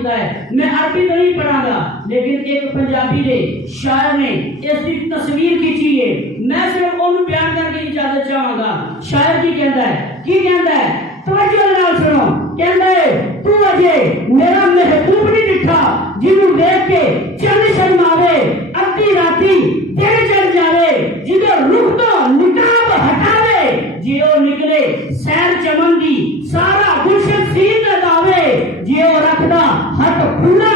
किया है। मैं अरबी तो नहीं पढ़ागा, लेकिन एक पंजाबी ने शायर ने इसकी तस्वीर खींची है। मैं सिर्फ उन्हें बयान करके इजाजत चाहूंगा। शायर की कहता है, की कहता है, तवज्जो नाल सुनो। कहता है, तू अजे मेरा महबूब नहीं दिखा, जिन्हों देख के चंद शर्मावे, अद्धी राती तेरे चढ़ जावे, जिदे रुख तो निकाब हटावे, जियो निकले सैर चमन दी सारा गुलशन सीन दावे, जियो रखदा हट खुला